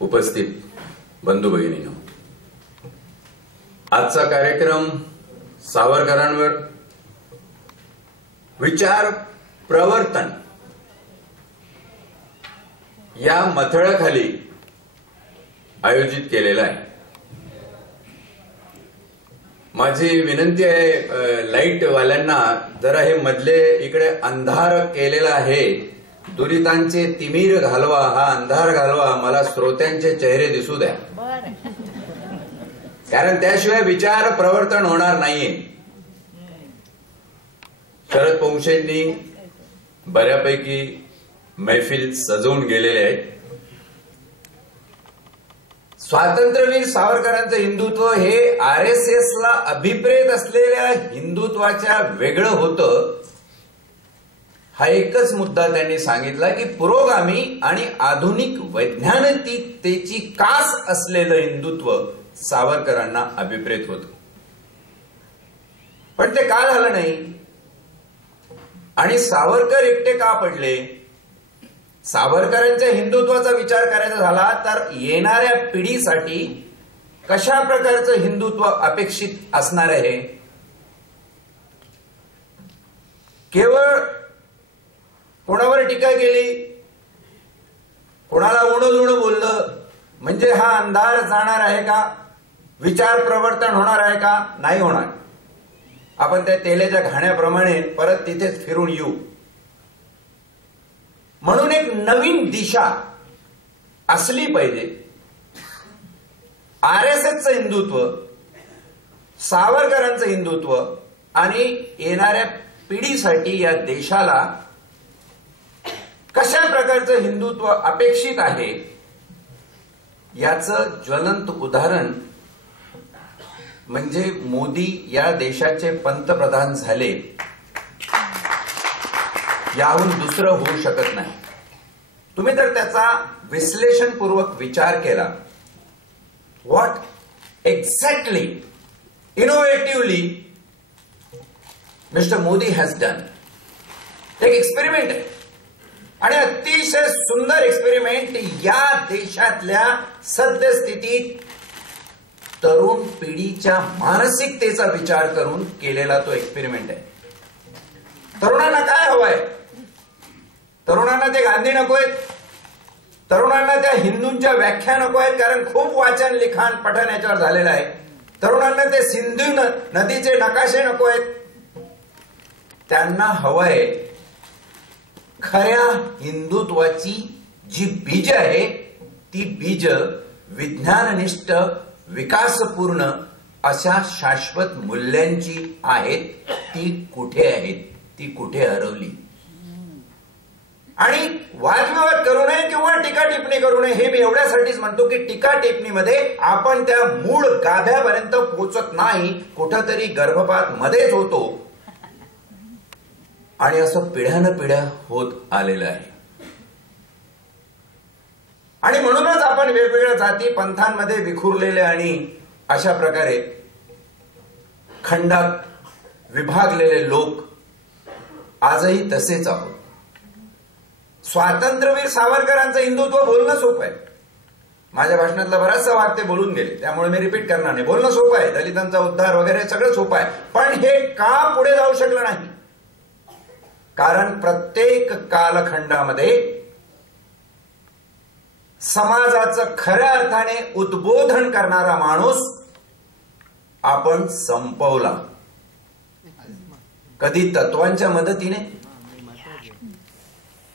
उपस्थित बंधू भगिनींनो, आजचा कार्यक्रम सावरकरांवर विचार प्रवर्तन या मथळाखाली आयोजित केलेला आहे. माझी विनंती आहे लाईट वाल्यांना, जरा हे मधले इकडे अंधार केलेला आहे, दुरितांचे तिमीर घालवा, हा अंधार घालवा, मला श्रोत्यांचे चेहरे दिसू द्या, कारण त्याशिवाय विचार प्रवर्तन होणार नाहीये. शरद पोंक्षेंनी बऱ्यापैकी मैफिल सजवून गेलेले आहेत. स्वातंत्र्यवीर सावरकरांचं हिंदुत्व हे RSS ला अभिप्रेत असलेल्या हिंदुत्वाच्या वेगळं होतं. हा एकच मुद्दा त्यांनी सांगितला की पुरोगामी आणि आधुनिक वैज्ञानिकतेची कास असलेलं हिंदुत्व सावरकरांना अभिप्रेत होतं. पण ते का झालं नाही आणि सावरकर एकटे का पडले? सावरकरांच्या हिंदुत्वाचा विचार करायचा झाला तर येणाऱ्या पिढीसाठी कशा प्रकारचं हिंदुत्व अपेक्षित असणार आहे? केवळ कोणावर टीका केली, कोणाला उणं उणं बोललं म्हणजे हा अंधार जाणार आहे का? विचार प्रवर्तन होणार आहे का? नाही होणार. आपण त्या तेलाच्या घाण्याप्रमाणे परत तिथेच फिरून येऊ. म्हणून एक नवीन दिशा असली पाहिजे. RSSचं हिंदुत्व, सावरकरांचं हिंदुत्व आणि येणाऱ्या पिढीसाठी या देशाला कशा प्रकारचं हिंदुत्व अपेक्षित आहे याचं ज्वलंत उदाहरण म्हणजे मोदी या देशाचे पंतप्रधान झाले, याहून दुसरं होऊ शकत नाही. तुम्ही जर त्याचा विश्लेषणपूर्वक विचार केला, what exactly innovatively mister Modi has done. एक एक्सपेरिमेंट आहे आणि अतिशय सुंदर एक्सपेरिमेंट. या देशातल्या सद्यस्थितीत तरुण पिढीच्या मानसिकतेचा विचार करून केलेला तो एक्सपेरिमेंट आहे. तरुणांना काय हवंय? तरुणांना ते गांधी नकोयत, तरुणांना त्या हिंदूंच्या व्याख्या नकोयत, कारण खूप वाचन लिखाण पठण याच्यावर झालेलं आहे. तरुणांना ते सिंधू नदीचे नकाशे नकोयत. त्यांना हवंय खऱ्या हिंदुत्वाची जी बीज आहे ती बीज विज्ञाननिष्ठ, विकासपूर्ण अशा शाश्वत मूल्यांची आहेत. ती कुठे आहेत? ती कुठे हरवली? आणि वादविवाद करू नये किंवा टीका टिप्पणी करू नये, हे मी एवढ्यासाठीच म्हणतो की टीका टिप्पणीमध्ये आपण त्या मूळ गाभ्यापर्यंत पोहोचत नाही, कुठंतरी गर्भपात मध्येच होतो आणि असं पिढ्यानं पिढ्या होत आलेलं आहे. आणि म्हणूनच आपण वेगवेगळ्या जाती पंथांमध्ये विखुरलेले आणि अशा प्रकारे खंडात विभागलेले लोक आजही तसेच आहोत. स्वातंत्र्यवीर सावरकरांचं हिंदुत्व बोलणं सोपं आहे. माझ्या भाषणातला बराचसा भाग ते बोलून गेले, त्यामुळे मी रिपीट करणार नाही. बोलणं सोपं आहे, दलितांचा उद्धार वगैरे सगळं सोपं आहे. पण हे का पुढे जाऊ शकलं नाही? कारण प्रत्येक कालखंडामध्ये समाजाचं खऱ्या अर्थाने उद्बोधन करणारा माणूस आपण संपवला. कधी तत्वांच्या मदतीने,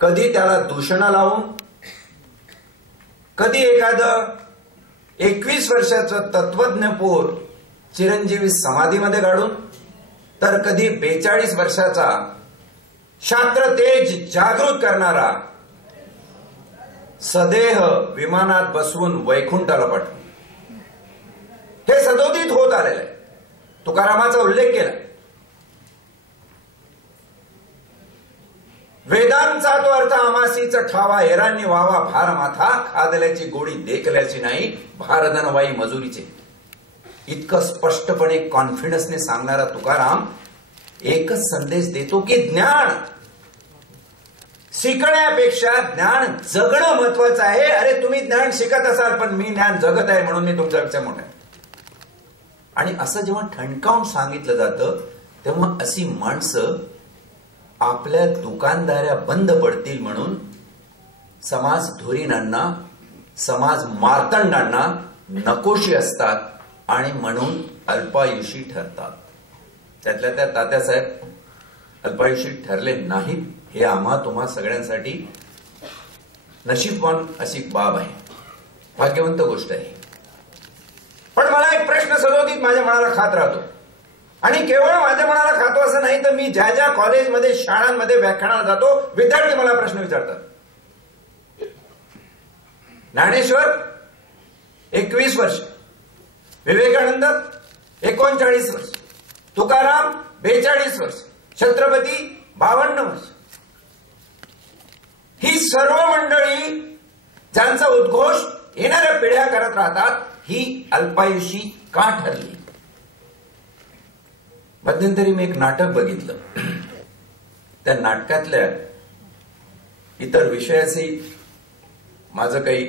कधी त्याला दूषणं लावून, कधी एखादं 21 वर्षाचं तत्वज्ञ पोर चिरंजीवी समाधीमध्ये काढून, तर कधी 42 वर्षाचा शास्त्र तेज जागृत करणारा सदेह विमानात बसवून वैकुंठाला पाठवून. हे सदोदित होत आलेलं आहे. तुकारामाचा उल्लेख केला. वेदांचा तो अर्थ आमासीचा ठावा, हेरांनी व्हावा भार माथा, खादल्याची गोडी देखल्याची नाही, भारधनवाई मजुरीचे. इतकं स्पष्टपणे कॉन्फिडन्सने सांगणारा तुकाराम एकच संदेश देतो की ज्ञान शिकण्यापेक्षा ज्ञान जगणं महत्वाचं आहे. अरे तुम्ही ज्ञान शिकत असाल पण मी ज्ञान जगत आहे म्हणून मी तुमच्यापेक्षा मोठा आहे. आणि असं जेव्हा ठणकावून सांगितलं जातं तेव्हा अशी माणसं आपल्या दुकानदाऱ्या बंद पडतील म्हणून समाज धुरीणांना, समाज मार्तंडांना नकोशी असतात आणि म्हणून अल्पायुषी ठरतात. त्यातल्या त्या तात्यासाहेब अल्पायुषी ठरले नाहीत. हे आम्हा तुम्हा सगळ्यांसाठी नशीबवान अशी बाब आहे, भाग्यवंत गोष्ट आहे. पण मला एक प्रश्न सदोदित माझ्या मनाला खात राहतो आणि केवळ माझ्या मनाला खातो असं नाही तर मी ज्या ज्या कॉलेजमध्ये, शाळांमध्ये व्याख्यानाला जातो विद्यार्थी मला प्रश्न विचारतात. ज्ञानेश्वर 21 वर्ष, विवेकानंद 39 वर्ष, तुकाराम 42 वर्ष, छत्रपती 52 वर्ष. ही सर्व मंडळी ज्यांचा उद्घोष येणाऱ्या पिढ्या करत राहतात ही अल्पायुषी का ठरली? मध्यंतरी मी एक नाटक बघितलं. त्या नाटकातल्या इतर विषयाशी माझं काही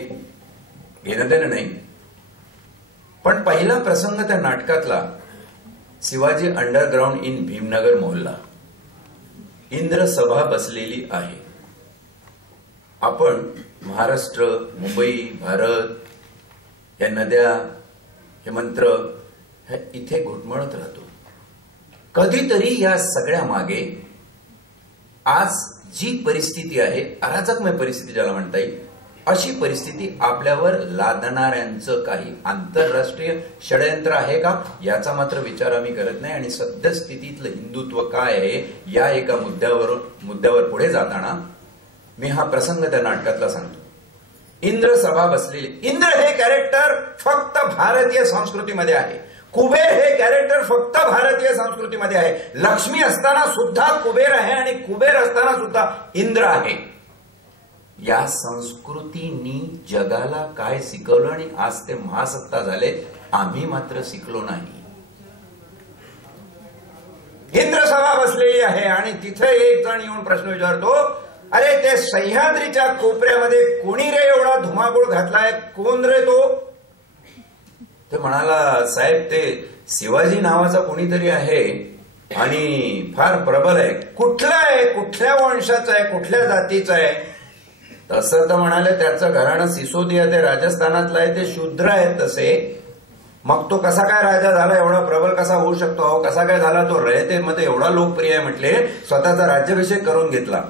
घेणं देणं नाही, पण पहिला प्रसंग त्या नाटकातला शिवाजी अंडरग्राउंड इन भीमनगर मोहल्ला. इंद्र सभा बसलेली आहे. आपण महाराष्ट्र, मुंबई, भारत या नद्या, हे मंत्र हे इथे घुटमळत राहतो. कधीतरी या सगळ्या मागे आज जी परिस्थिती आहे, अराजकमय परिस्थिती ज्याला म्हणता येईल, अशी परिस्थिती आपल्यावर लादणाऱ्यांचं काही आंतरराष्ट्रीय षडयंत्र आहे का याचा मात्र विचार आम्ही करत नाही. आणि सद्यस्थितीतलं हिंदुत्व काय आहे या एका मुद्द्यावर पुढे जाताना मी हा प्रसंग त्या नाटकातला सांगतो. इंद्र सभा बसलेली. इंद्र हे कॅरेक्टर फक्त भारतीय संस्कृतीमध्ये आहे. कुबेर हे कॅरेक्टर फक्त भारतीय संस्कृतीमध्ये आहे. लक्ष्मी असताना सुद्धा कुबेर आहे आणि कुबेर असताना सुद्धा इंद्र आहे. या संस्कृतीनी जगाला काय शिकवलं आणि आज ते महासत्ता झाले, आम्ही मात्र शिकलो नाही. इंद्र सभा बसलेली आहे आणि तिथे एक जण येऊन प्रश्न विचारतो, अरे ते सह्याद्रीच्या कोपऱ्यामध्ये कोणी रे एवढा धुमाकूळ घातलाय, कोण रे तो? ते म्हणाला, साहेब ते शिवाजी नावाचा कोणीतरी आहे आणि फार प्रबल आहे. कुठला आहे, कुठल्या वंशाचा आहे, कुठल्या जातीचा आहे? तसं तर म्हणाले त्याचं घराणं सिसोदिया ते राजस्थानातलं आहे, ते शूद्र आहेत तसे. मग तो कसा काय राजा झाला, एवढा प्रबल कसा होऊ शकतो, कसा काय झाला तो रयतेमध्ये एवढा लोकप्रिय आहे म्हटले, स्वतःचा राज्याभिषेक करून घेतला.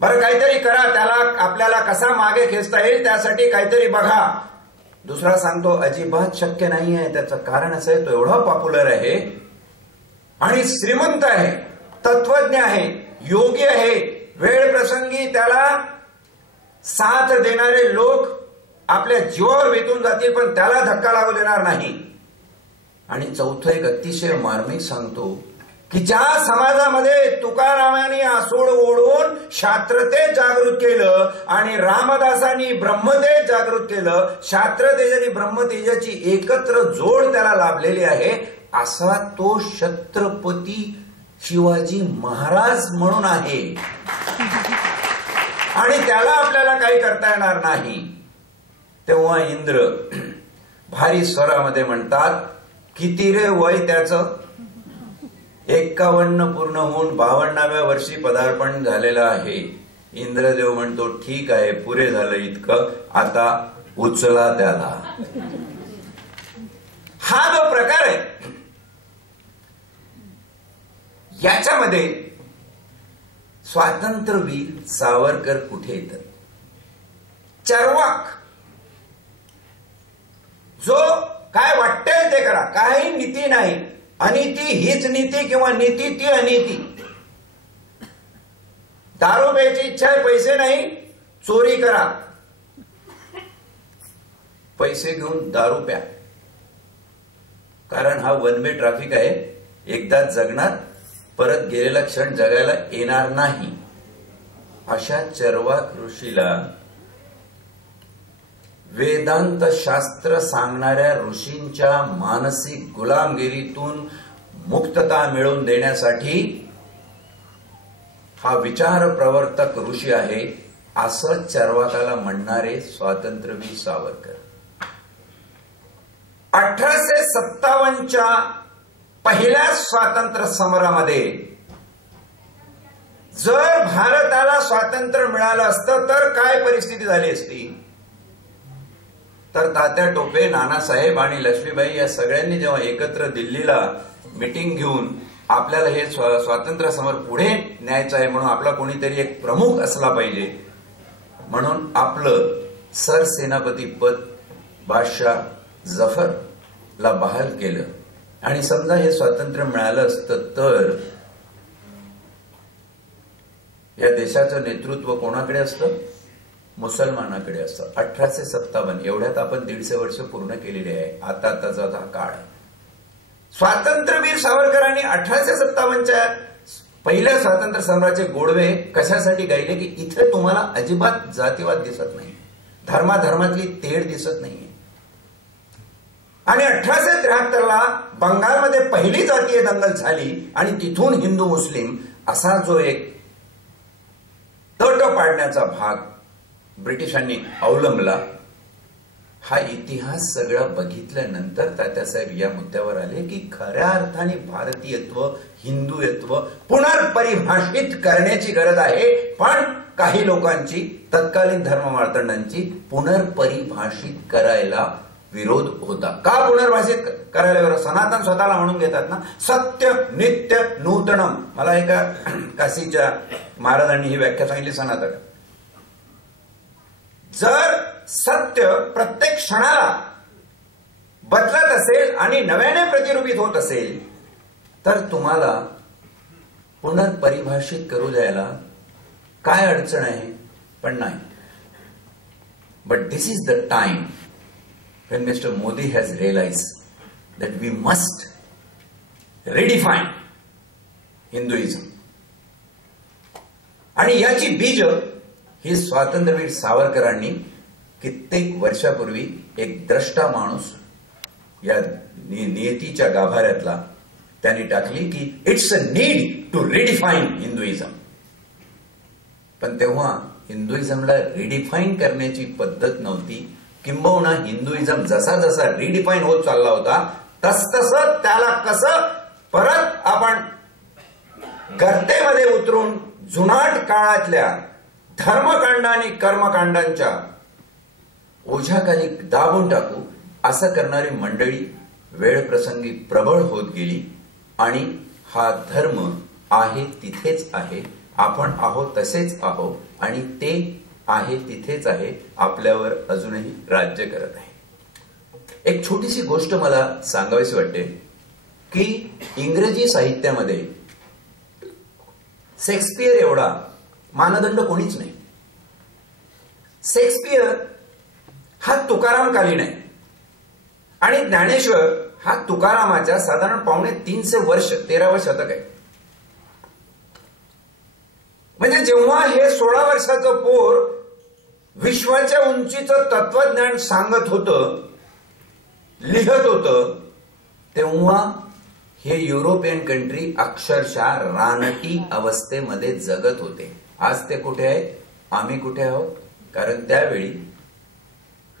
बरं काहीतरी करा, त्याला आपल्याला कसा मागे खेचता येईल त्यासाठी काहीतरी बघा. दुसरा सांगतो अजिबात शक्य नाही आहे. त्याचं कारण असं आहे, तो एवढा पॉप्युलर आहे आणि श्रीमंत आहे, तत्वज्ञ आहे, योगी आहे. वेळ प्रसंगी त्याला साथ देणारे लोक आपल्या जीवावर वेतून जातील पण त्याला धक्का लागू देणार नाही. आणि चौथं एक अतिशय मार्मिक सांगतो की ज्या समाजामध्ये तुकारामांनी आसूड ओढून शास्त्रतेज जागृत केलं आणि रामदासांनी ब्रह्मतेज जागृत केलं, शास्त्रतेज आणि ब्रह्मतेजाची एकत्र जोड त्याला लाभलेली आहे, असा तो छत्रपती शिवाजी महाराज म्हणून आहे. आणि त्याला आपल्याला काही करता येणार नाही. तेव्हा इंद्र भारी स्वरामध्ये म्हणतात, किती रे वय त्याचं? 51 पूर्ण होऊन 52व्या वर्षी पदार्पण झालेलं आहे. इंद्रदेव म्हणतो, ठीक आहे, पुरे झालं इतकं, आता उचला त्याला. हा जो प्रकार आहे याच्यामध्ये स्वातंत्र्यवीर सावरकर कुठे येतात? चरवाक जो काय वाटतंय ते करा, काही नीती नाही, अनिती हीच नीती किंवा नीती ती अनिती. दारू प्यायची इच्छा आहे, पैसे नाही, चोरी करा, पैसे घेऊन दारू प्या, कारण हा वन वे ट्रॅफिक आहे, एकदाच जगणार, परत गेलेला क्षण जगायला येणार नाही. अशा चरवाक ऋषीला वेदांत शास्त्र सांगणाऱ्या ऋषींच्या मानसिक गुलामगिरीतून मुक्तता मिळवून देण्यासाठी हा विचार प्रवर्तक ऋषी आहे असं चर्वाकाला म्हणणारे स्वातंत्र्यवीर सावरकर 1857च्या पहिल्या स्वातंत्र्य समरामध्ये जर भारताला स्वातंत्र्य मिळालं असतं तर काय परिस्थिती झाली असती? तर तात्या टोपे, नानासाहेब आणि लक्ष्मीबाई या सगळ्यांनी जेव्हा एकत्र दिल्लीला मीटिंग घेऊन आपल्याला हे स्वातंत्र्य समर पुढे न्यायचं आहे म्हणून आपला कोणीतरी एक प्रमुख असला पाहिजे म्हणून आपलं सरसेनापती पद बादशाह जफरला बहाल केलं. आणि समजा हे स्वातंत्र्य मिळालं असतं तर या देशाचं नेतृत्व कोणाकडे असतं? मुसलमानाकडे असतं. 1857 एवढ्यात आपण 150 वर्ष पूर्ण केलेली आहे. आताचा हा काळ. स्वातंत्र्यवीर सावरकरांनी 1857च्या पहिल्या स्वातंत्र्य समराचे गोडवे कशासाठी गायले की इथे तुम्हाला अजिबात जातीवाद दिसत नाही, धर्माधर्मातली तेढ दिसत नाहीये. आणि 1873ला बंगालमध्ये पहिली जातीय दंगल झाली आणि तिथून हिंदू मुस्लिम असा जो एक तट पाडण्याचा भाग ब्रिटिशांनी अवलंबला. हा इतिहास सगळा बघितल्यानंतर तात्यासाहेब या मुद्द्यावर आले की खऱ्या अर्थाने भारतीयत्व, हिंदुत्व पुनर्परिभाषित करण्याची गरज आहे. पण काही लोकांची, तत्कालीन धर्ममार्तंडांची पुनर्परिभाषित करायला विरोध होता. का पुनर्भाषित करायला विरोध? सनातन स्वतःला म्हणून घेतात ना, सत्य नित्य नूतनम. मला एका काशीच्या महाराजांनी ही व्याख्या सांगितली सनातन. जर सत्य प्रत्येक क्षणाला बदलत असेल आणि नव्याने प्रतिरूपित होत असेल तर तुम्हाला पुनर्परिभाषित करू द्यायला काय अडचण आहे? पण नाही. But this is the time when Mr. Modi has realized that we must redefine Hinduism. आणि याची बीज ही स्वातंत्र्यवीर सावरकरांनी कित्येक वर्षापूर्वी एक द्रष्टा माणूस या नियतीच्या गाभाऱ्यातला त्यांनी टाकली की it's a need to redefine Hinduism. पण तेव्हा हिंदुइझमला रिडिफाईन करण्याची पद्धत नव्हती. किंबहुना हिंदुइझम जसा जसा रिडिफाईन होत चालला होता तसतसं त्याला कसं परत आपण गर्तेमध्ये उतरून जुनाट काळातल्या धर्मकांड आणि कर्मकांडांच्या ओझ्याखाली दाबून टाकू असं करणारी मंडळी वेळप्रसंगी प्रबळ होत गेली. आणि हा धर्म आहे तिथेच आहे, आपण आहोत तसेच आहोत आणि ते आहे तिथेच आहे, आपल्यावर अजूनही राज्य करत आहे. एक छोटीशी गोष्ट मला सांगावीशी वाटते की इंग्रजी साहित्यामध्ये शेक्सपियर एवढा मानदंड कोणीच नाही. शेक्सपियर हा तुकारामकालीन आहे आणि ज्ञानेश्वर हा तुकारामाच्या साधारण 350 वर्ष 13वे शतक आहे. म्हणजे जेव्हा हे 16 वर्षाचं पोर विश्वाच्या उंचीचं तत्वज्ञान सांगत होतं, लिहत होतं, तेव्हा हे युरोपियन कंट्री अक्षरशः रानटी अवस्थेमध्ये जगत होते. आज ते कुठे आहेत? आम्ही कुठे आहोत? कारण त्यावेळी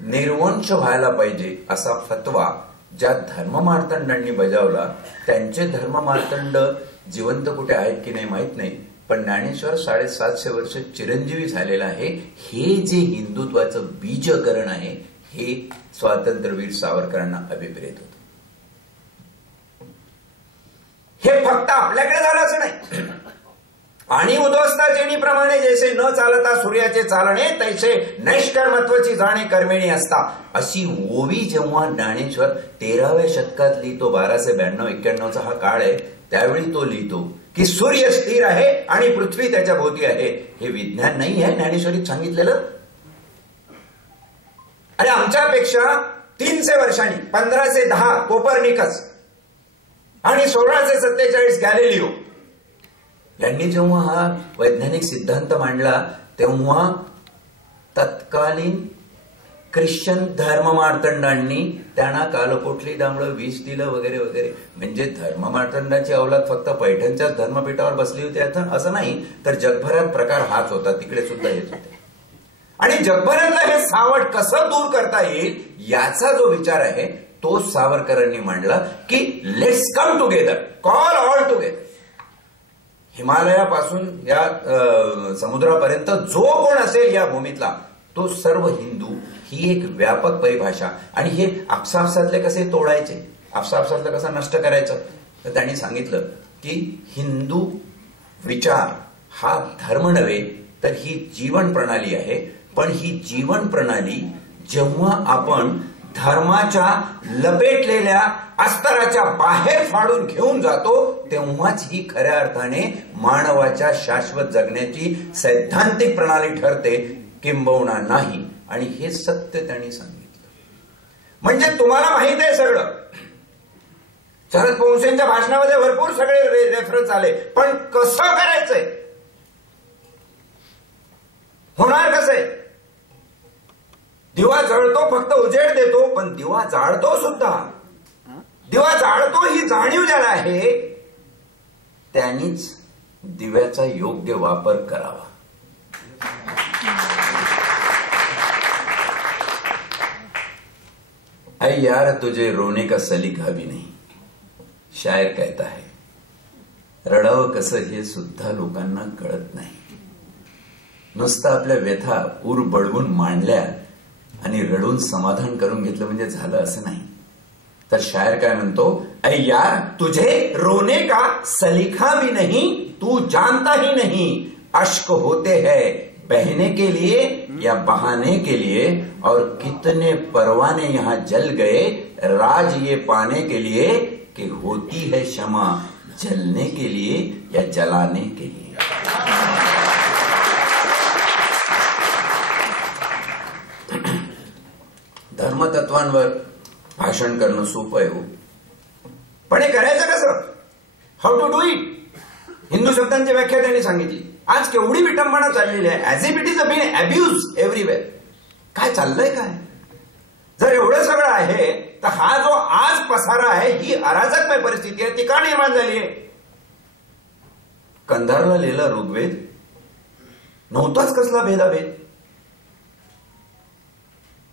निर्वंश व्हायला पाहिजे असा फतवा ज्या धर्ममार्तंडांनी बजावला त्यांचे धर्ममार्तंड जिवंत कुठे आहेत की नाही माहित नाही. पण ज्ञानेश्वर 750 वर्ष चिरंजीवी झालेला आहे. हे जे हिंदुत्वाचं बीजकरण आहे हे स्वातंत्र्यवीर सावरकरांना अभिप्रेत होतं. हे फक्त आपल्याकडे झालं असं नाही. आणि उद्ध्वस्ता जेणीप्रमाणे जैसे न चालता सूर्याचे चालणे तैसे नैष्कर्मत्वाची जाणे कर्मेणी असता अशी ओवी जेव्हा ज्ञानेश्वर 13व्या शतकात लिहितो, 1292-91चा हा काळ आहे, त्यावेळी तो लिहितो की सूर्य स्थिर आहे आणि पृथ्वी त्याच्या भोवती आहे. हे विज्ञान नाही आहे ज्ञानेश्वरीत सांगितलेलं. अरे आमच्यापेक्षा 300 वर्षांनी 1510 कोपर्निकस आणि 1647 गॅलिलिओ यांनी जेव्हा हा वैज्ञानिक सिद्धांत मांडला तेव्हा तत्कालीन ख्रिश्चन धर्ममार्तंडांनी त्यांना कालकोठली दामळं विष दिलं वगैरे वगैरे. म्हणजे धर्ममार्तंडाची अवलाद फक्त पैठणच्याच धर्मपीठावर बसली होती असं नाही, तर जगभरात प्रकार हाच होता, तिकडे सुद्धा हेच होते. आणि जगभरातलं हे सावट कसं दूर करता येईल याचा जो विचार आहे तो सावरकरांनी मांडला की let's come together, call all together. हिमालयापासून या समुद्रापर्यंत जो कोण असेल या भूमीतला तो सर्व हिंदू, ही एक व्यापक परिभाषा. आणि हे आपसापसातले कसे तोडायचे, आपसापसातलं कसं नष्ट करायचं, तर त्यांनी सांगितलं की हिंदू विचार हा धर्म नव्हे तर ही जीवन प्रणाली आहे. पण ही जीवन प्रणाली जेव्हा आपण धर्माच्या लपेटलेल्या अस्तराच्या बाहेर फाडून घेऊन जातो तेव्हाच ही खऱ्या अर्थाने मानवाच्या शाश्वत जगण्याची सैद्धांतिक प्रणाली ठरते, किंबहुना नाही. आणि हे सत्य त्यांनी सांगितलं. म्हणजे तुम्हाला माहित आहे सगळं, शरद पवारांच्या भाषणामध्ये भरपूर सगळे रेफरन्स आले, पण कसं करायचंय, होणार कसं आहे. दिवा जळतो, फक्त उजेड देतो, पण दिवा जाळतो सुद्धा. दिवा जाळतो ही जाणीव ज्याला आहे त्यांनीच दिव्याचा योग्य वापर करावा. अरे यार तुझे रोने का सलीका भी नहीं, शायर कहता है. रडावं कसं हे सुद्धा लोकांना कळत नाही. नुसतं आपल्या व्यथा उर बळवून मांडल्या आणि रडून समाधान करून घेतलं म्हणजे झालं असं नाही. तर शायर काय म्हणतो, अरे यार तुझे रोने का सलीका भी नहीं, तू जानता ही नहीं. अश्क होते हैं बहने के लिए या बहाने के लिए, और कितने परवाने यहां जल गए राज ये पाने के लिए कि होती है क्षमा जलने के लिए या जलाने के लिए. धर्मतत्वांवर भाषण करणं सोपं आहे हो, पण हे करायचं कसं, हाऊ टू डू इट. हिंदू शब्दांची व्याख्या त्यांनी सांगितली. आज केवढी विटंबना चाललेली आहे, as if it is been abuse everywhere. काय चाललंय काय. जर एवढं सगळं आहे तर हा जो आज पसारा आहे ही अराजकमय परिस्थिती आहे, ती का निर्माण झाली आहे. कंधारला लिहिला ऋग्वेद, नव्हताच कसला भेदाभेद.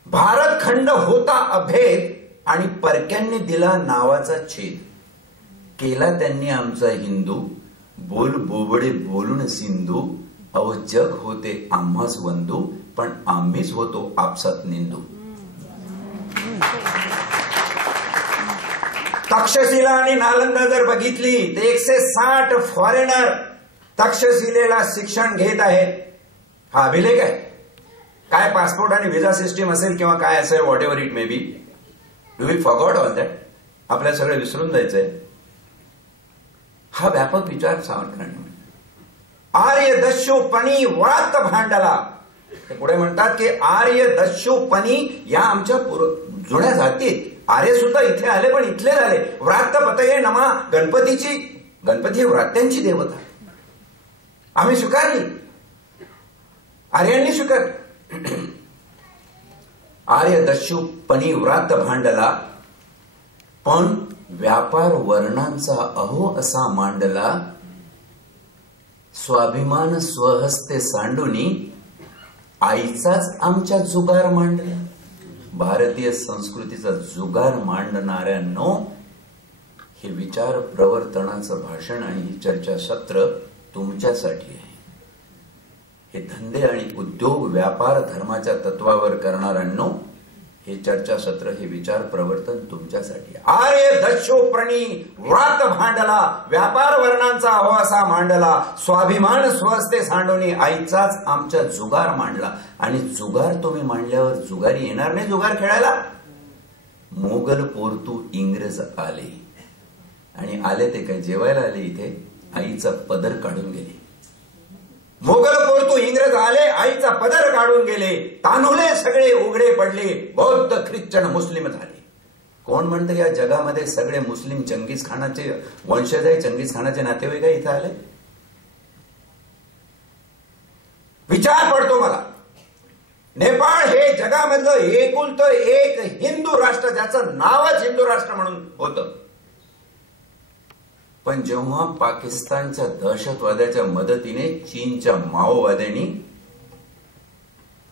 भारत खंड होता अभेद आणि परक्यांनी दिला नावाचा छेद. केला त्यांनी आमचा हिंदू, बोल बोबडे बोलून सिंधू. अहो जग होते आम्हाच वंदू, पण आम्हीच होतो आपसात निंदू. तक्षशिला आणि नालंदा जर बघितली तर 160 फॉरेनर तक्षशिलेला शिक्षण घेत आहेत. हा अभिलेख आहे. काय पासपोर्ट आणि व्हिसा सिस्टीम असेल किंवा काय असेल, whatever it may be, do we forgot all that. आपल्याला सगळं विसरून जायचंय. हा व्यापक विचार सावरकरांनी. आर्य दस्युपणी व्रात भांडला. ते पुढे म्हणतात की आर्य दस्युपणी या आमच्या जुन्या जातीत आर्य सुद्धा इथे आले, पण इथले झाले. व्रात पतये नमा, गणपती व्रात्यांची देवता आम्ही स्वीकारली, आर्यांनी स्वीकारली. आर्य दस्युपणी व्रात भांडला, पण व्यापार वर्णांचा अहो असा मांडला. स्वाभिमान स्वहस्ते सांडूनी आईचाच आमच्या जुगार मांडला. भारतीय संस्कृतीचा जुगार मांडणाऱ्यांनो, हे विचार प्रवर्तनाचं भाषण आणि ही चर्चासत्र तुमच्यासाठी आहे. हे धंदे आणि उद्योग व्यापार धर्माच्या तत्वावर करणाऱ्यांनो, हे चर्चासत्र हे विचार प्रवर्तन तुमच्यासाठी. आर्य दस्युपणी व्रात भांडला, व्यापार वर्णांचा असा मांडला. स्वाभिमान स्वहस्ते सांडोनी आईचाच आमच्या जुगार मांडला. आणि जुगार तुम्ही मांडल्यावर जुगारी येणार नाही जुगार खेळायला. मोगल पोर्तू इंग्रज आले, आणि आले ते काय जेवायला आले, इथे आईचा पदर काढून गेले. मोगल पोर्तू इंग्रज आले, आईचा पदर काढून गेले. तानुले सगळे उघडे पडले, बौद्ध ख्रिश्चन मुस्लिम झाले. कोण म्हणतं या जगामध्ये सगळे मुस्लिम चंगीज खानाचे वंशज आहे, चंगीज खानाचे नातेवाईक इथे आले. विचार पडतो मला. नेपाळ हे जगामधलं एकुलतं एक हिंदू राष्ट्र, ज्याचं नावच हिंदू राष्ट्र म्हणून होतं. पण जेव्हा पाकिस्तानच्या दहशतवाद्याच्या मदतीने चीनच्या माओवाद्यांनी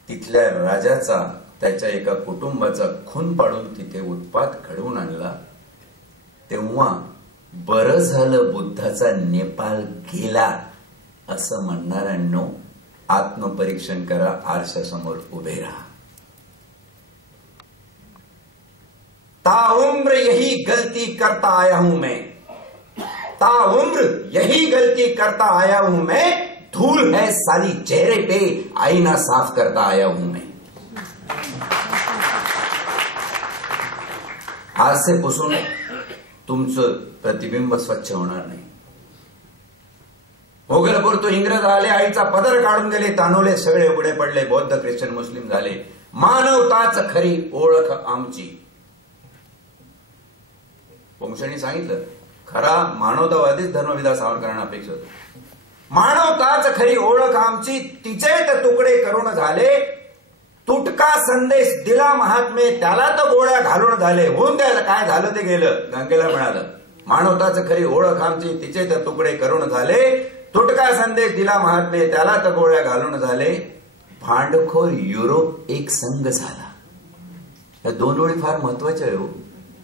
तिथल्या राजाचा, त्याच्या एका कुटुंबाचा खून पाडून तिथे उत्पात घडवून आणला, तेव्हा बरं झालं बुद्धाचा नेपाळ गेला असं म्हणणाऱ्यांनो, आत्मपरीक्षण करा, आरशासमोर उभे राहा. ताउम्र यही गलती करता आया हूं मैं, ताउम्र यही गलती करता आया हूं मैं, धूल है साली चेहरे पे, आईना साफ करता आया हूं मैं. आज से पुसून तुमचं प्रतिबिंब स्वच्छ होणार नाही. मोगलपूर तो इंग्रज आले, आईचा पदर काढून गेले, तानवले सगळे उघडे पडले, बौद्ध ख्रिश्चन मुस्लिम झाले, मानवताच खरी ओळख आमची. पोंक्षांनी सांगितलं, खरा मानवतावादीच धर्मविदा सावरकरांना अपेक्षित होतो. मानवताच खरी ओळख आमची, तिचे तर तुकडे करून झाले, तुटका संदेश दिला महात्मे, त्याला तर गोळ्या घालून झाले, होऊन द्यायला काय झालं ते गेलं. गंगेला मिळालं, मानवताच खरी ओळख आमची, तिचे तर तुकडे करून झाले, तुटका संदेश दिला महात्मे, त्याला तर गोळ्या घालून झाले, भांडखोर युरोप एक संघ झाला. या दोन ओळी फार महत्वाच्या आहे.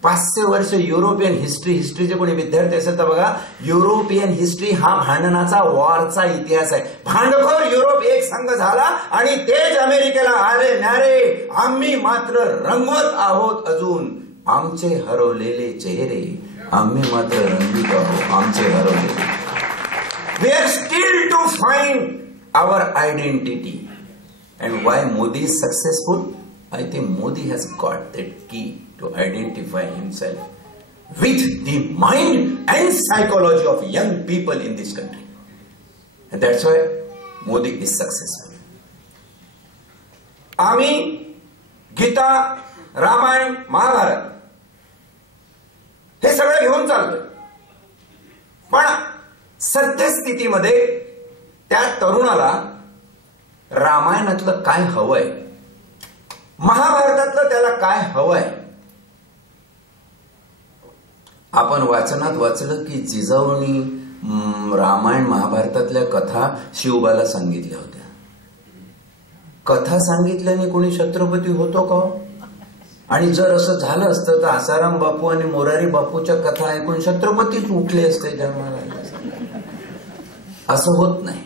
500 वर्ष युरोपियन हिस्ट्रीचे कोणी विद्यार्थी असेल तर बघा, युरोपियन हिस्ट्री हा भांडणाचा, वॉरचा इतिहास आहे. भांडखोर युरोप एक संघ झाला आणि तेच अमेरिकेला आले न्यारे, आम्ही मात्र रंगवत आहोत अजून आमचे हरवलेले चेहरे, आम्ही मात्र रंगीत आहोत आमचे हरवलेले. We are still to find our identity. And why Modi is successful? I think Modi has got that key to identify himself with the mind and psychology of young people in this country. And that's why Modi is successful. आम्ही गीता, रामायण, महाभारत हे सगळं घेऊन चाललोय, पण सद्यस्थितीमध्ये त्या तरुणाला रामायणातलं काय हवंय, महाभारतातलं त्याला काय हवंय. आपण वाचनात वाचलं की जिजाऊनी रामायण महाभारतातल्या कथा शिवबाला सांगितल्या होत्या. कथा सांगितल्याने कोणी छत्रपती होतो का? आणि जर असं झालं असतं तर आसाराम बापू आणि मोरारी बापूच्या कथा ऐकून छत्रपतीच उठले असते जन्माला. असं होत नाही.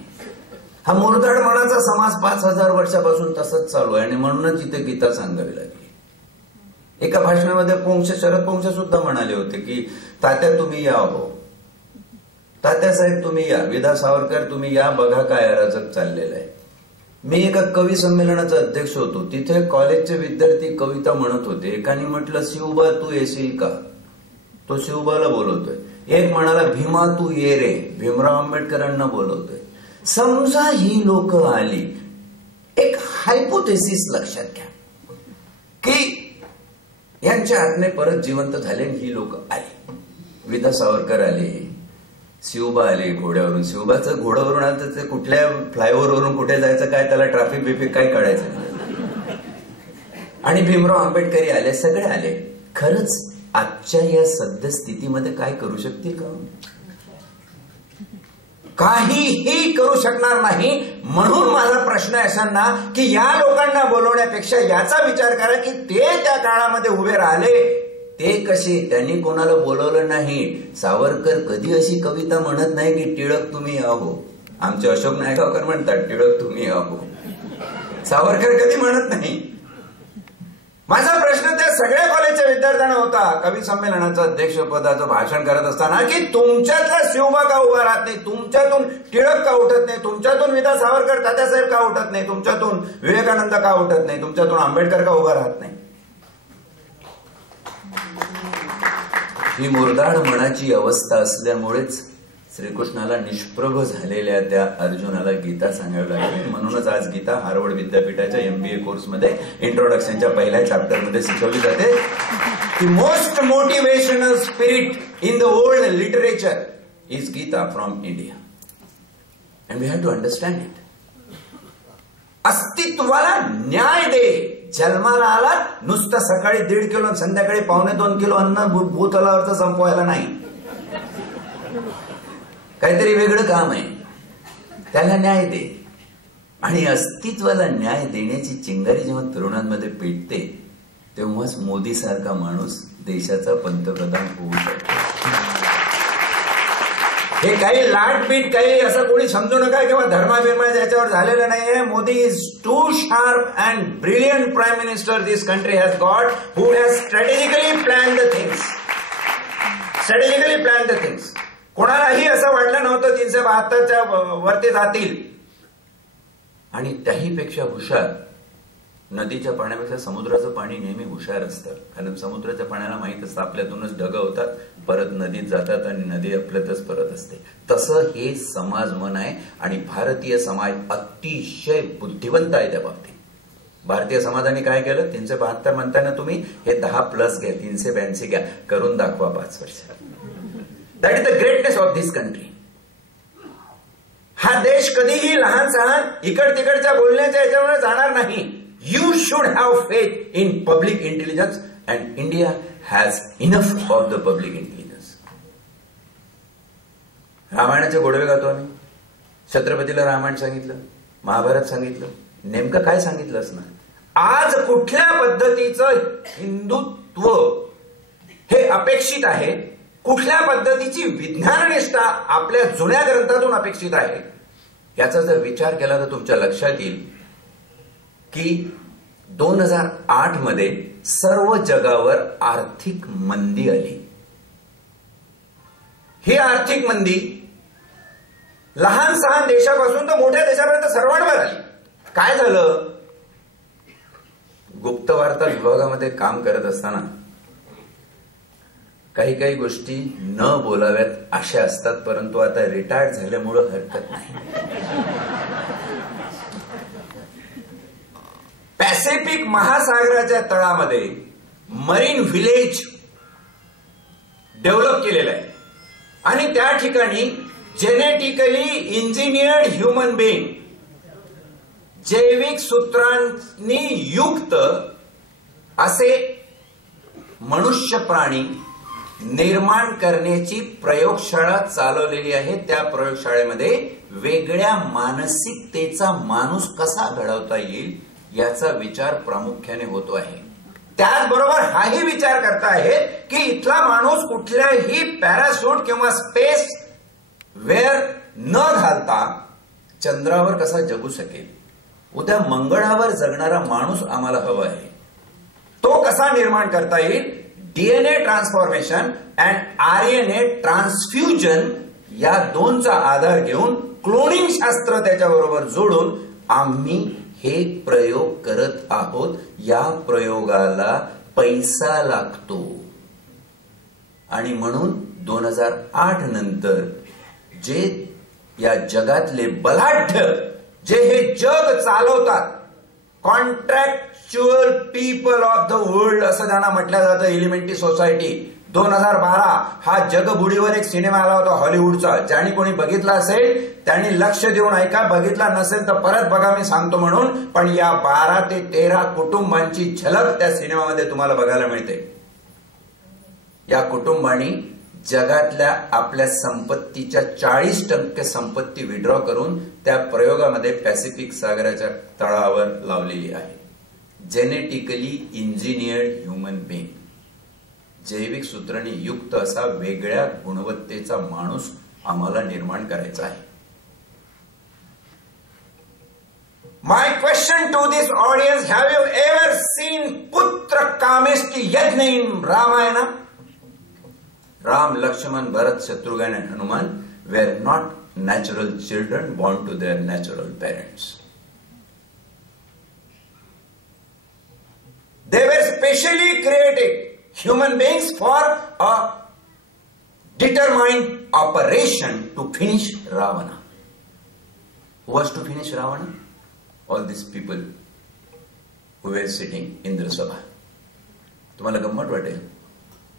हा मुरदाड मनाचा समाज 5000 वर्षापासून तसंच चालू आहे आणि म्हणूनच इथे गीता सांगावी लागली. एका भाषणामध्ये शरद पोंक्षे सुद्धा म्हणाले होते की तात्या तुम्ही या, हो तात्यासाहेब तुम्ही या, विदा सावरकर तुम्ही या, बघा काय अराजक चाललेलं आहे. मी एका कवी संमेलनाचा अध्यक्ष होतो, तिथे कॉलेजचे विद्यार्थी कविता म्हणत होते. एकाने म्हटलं शिवबा तू येशील का, तो शिवबाला बोलवतोय. एक म्हणाला भीमा तू ये रे, भीमराव आंबेडकरांना बोलवतोय. समजा ही लोक आली, एक हायपोथेसिस लक्षात घ्या की यांच्या आत्मे परत जिवंत झाले, ही लोक आली, विदा सावरकर आले, शिवबा आले घोड्यावरून. शिवबाचं घोड्यावरून आलं तर ते कुठल्या फ्लायओव्हरवरून कुठे जायचं काय, त्याला ट्रॅफिक बिफिक काय कळायचं नाही. आणि भीमराव आंबेडकरी आले, सगळे आले. खरंच आजच्या या सद्यस्थितीमध्ये काय करू शकतील का? काहीही करू शकणार नाही. म्हणून माझा प्रश्न असांना की या लोकांना बोलवण्यापेक्षा याचा विचार करा की ते त्या काळामध्ये उभे राहिले ते कसे, त्यांनी कोणाला बोलवलं नाही. सावरकर कधी अशी कविता म्हणत नाही की टिळक तुम्ही आहो. आमचे अशोक नायगावकर म्हणतात टिळक तुम्ही आहो, सावरकर कधी म्हणत नाही. माझा प्रश्न त्या सगळ्या कॉलेजच्या विद्यार्थ्यांना होता कवी संमेलनाचं अध्यक्षपदाचं भाषण करत असताना की तुमच्यातला शिवबा का उभा राहत नाही, तुमच्यातून टिळक का उठत नाही, तुमच्यातून विदा सावरकर तात्यासाहेब का उठत नाही, तुमच्यातून विवेकानंद का उठत नाही, तुमच्यातून आंबेडकर का उभा राहत नाही. ही मुरदाड मनाची अवस्था असल्यामुळेच श्रीकृष्णाला निष्प्रभ झालेल्या त्या अर्जुनाला गीता सांगावी लागली. म्हणूनच आज गीता हार्वर्ड विद्यापीठाच्या MBA कोर्समध्ये इंट्रोडक्शनच्या पहिल्या चॅप्टरमध्ये शिकवली जाते की most motivational spirit in the old literature is Gita from India and we have to understand it. अस्तित्वाला न्याय दे. जन्माला आला नुसतं सकाळी 1.5 किलो आणि संध्याकाळी 1.25 किलो अन्न भूतलावरचं संपवायला नाही. काहीतरी वेगळं काम आहे, त्याला न्याय दे. आणि अस्तित्वाला न्याय देण्याची चिंगारी जेव्हा तरुणांमध्ये पेटते तेव्हाच मोदी सारखा माणूस देशाचा पंतप्रधान होऊ शकतो. हे काही लाटबीट काही असं कोणी समजू नका किंवा धर्माभिमा याच्यावर झालेलं नाहीये. Modi is too sharp and brilliant prime minister this country has got, who has strategically plan the things. कोणालाही असं वाटलं नव्हतं 372च्या वरती जातील. आणि त्याहीपेक्षा हुशार, नदीच्या पाण्यापेक्षा समुद्राचं पाणी नेहमी हुशार असतं. कारण समुद्राच्या पाण्याला माहित असतं आपल्यातूनच ढग होतात, परत नदीत जातात आणि नदी आपल्यातच परत असते. तसं हे समाज मन आहे आणि भारतीय समाज अतिशय बुद्धिवंत आहे त्या बाबतीत. भारतीय समाजाने काय केलं, 372 म्हणताना तुम्ही हे 10+ घ्या, 382 घ्या, करून दाखवा 5 वर्ष. That is the greatness of this country. हा देश कधीही लहान सहान इकड तिकडच्या बोलण्याच्या याच्यावर जाणार नाही. You should have faith in public intelligence and India has enough of the public intelligence. रामायणाचे गोडवे गातो आम्ही. छत्रपतीला रामायण सांगितलं, महाभारत सांगितलं, नेमकं काय सांगितलं असणार? आज कुठल्या पद्धतीचं हिंदुत्व हे अपेक्षित आहे, कुठल्या पद्धतीची विज्ञाननिष्ठा आपल्या जुन्या ग्रंथातून अपेक्षित आहे, याचा जर विचार केला तर तुमच्या लक्षात येईल की 2008 मध्ये सर्व जगावर आर्थिक मंदी आली. ही आर्थिक मंदी लहान सहान देशापासून तर मोठ्या देशापर्यंत सर्वांवर आली. काय झालं? गुप्तवार्ता विभागामध्ये काम करत असताना काही काही गोष्टी न बोलाव्यात अशा असतात, परंतु आता रिटायर्ड झाल्यामुळं हरकत नाही. पॅसिफिक महासागराच्या तळामध्ये मरीन व्हिलेज डेव्हलप केलेलं आहे आणि त्या ठिकाणी जेनेटिकली इंजिनियर्ड ह्युमन बीइंग, जैविक सूत्रांनी युक्त असे मनुष्य प्राणी निर्माण करण्याची प्रयोगशाळा चालवलेली आहे. त्या प्रयोगशाळेमध्ये वेगळ्या मानसिकतेचा माणूस कसा घडवता येईल याचा विचार प्रामुख्याने होतो आहे. त्याचबरोबर हाही विचार करतायत की इथला माणूस कुठल्याही पॅराशूट किंवा स्पेस वेअर न घालता चंद्रावर कसा जगू शकेल. उद्या मंगळावर जगणारा माणूस आम्हाला हवा आहे. तो कसा निर्माण करता येईल? DNA transformation and RNA transfusion या दोनचा आधार घेऊन क्लोनिंग शास्त्र त्याच्याबरोबर जोडून आम्ही हे प्रयोग करत आहोत. या प्रयोगाला पैसा लागतो आणि म्हणून 2008 नंतर जे या जगातले बलाढ्य, जे हे जग चालवतात, contractual people of the world असं त्यांना म्हटलं जातं, एलिमेंटरी सोसायटी. 2012 हा जगबुडीवर एक सिनेमा आला होता हॉलिवूडचा. ज्याने कोणी बघितला असेल त्यांनी लक्ष देऊन ऐका, बघितला नसेल तर परत बघा, मी सांगतो म्हणून. पण या 12 ते 13 कुटुंबांची झलक त्या सिनेमामध्ये तुम्हाला बघायला मिळते. या कुटुंबांनी जगातल्या आपल्या संपत्तीच्या 40% संपत्ती विड्रॉ करून त्या प्रयोगामध्ये पॅसिफिक सागराच्या तळावर लावलेली आहे. जेनेटिकली इंजिनियर्ड ह्युमन बीइंग, जैविक सूत्रांनी युक्त असा वेगळ्या गुणवत्तेचा माणूस आम्हाला निर्माण करायचा आहे. My question to this audience, have you ever seen Putra Kameshti Yajna in Ramayana? Ram, Lakshman, Bharat, Shatrughan and Hanuman were not natural children born to their natural parents. They were specially created human beings for a determined operation to finish Ravana. Who was to finish Ravana? All these people who were sitting in the Sabha. तुम्हाला गंमत वाटेल,